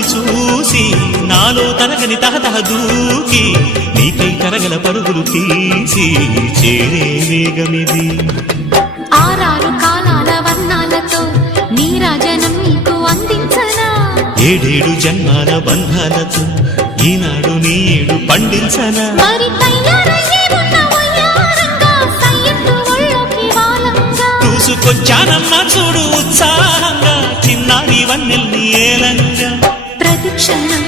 ఆమెని చూసి నాలో తరగని తహతహ దూకి నీకై తరగల పరుగులు తీసి చేరే వేగమిది. ఆరారు కాలాల వర్ణాలతో నీరాజనం నీకు అందించనా, ఏడేడు జన్మాల బంధాలతో ఈనాడు నీడు పండించనా. మరి తయారయ్యే ఉన్న వయ్యారంగా సయ్యత్తు ఒళ్ళోకి వాలంగా చూసుకొచ్చానమ్మా చూడు ఉత్సాహంగా చిన్నారి వన్నెల్ని ఏలంగా. ప్రతిక్షణం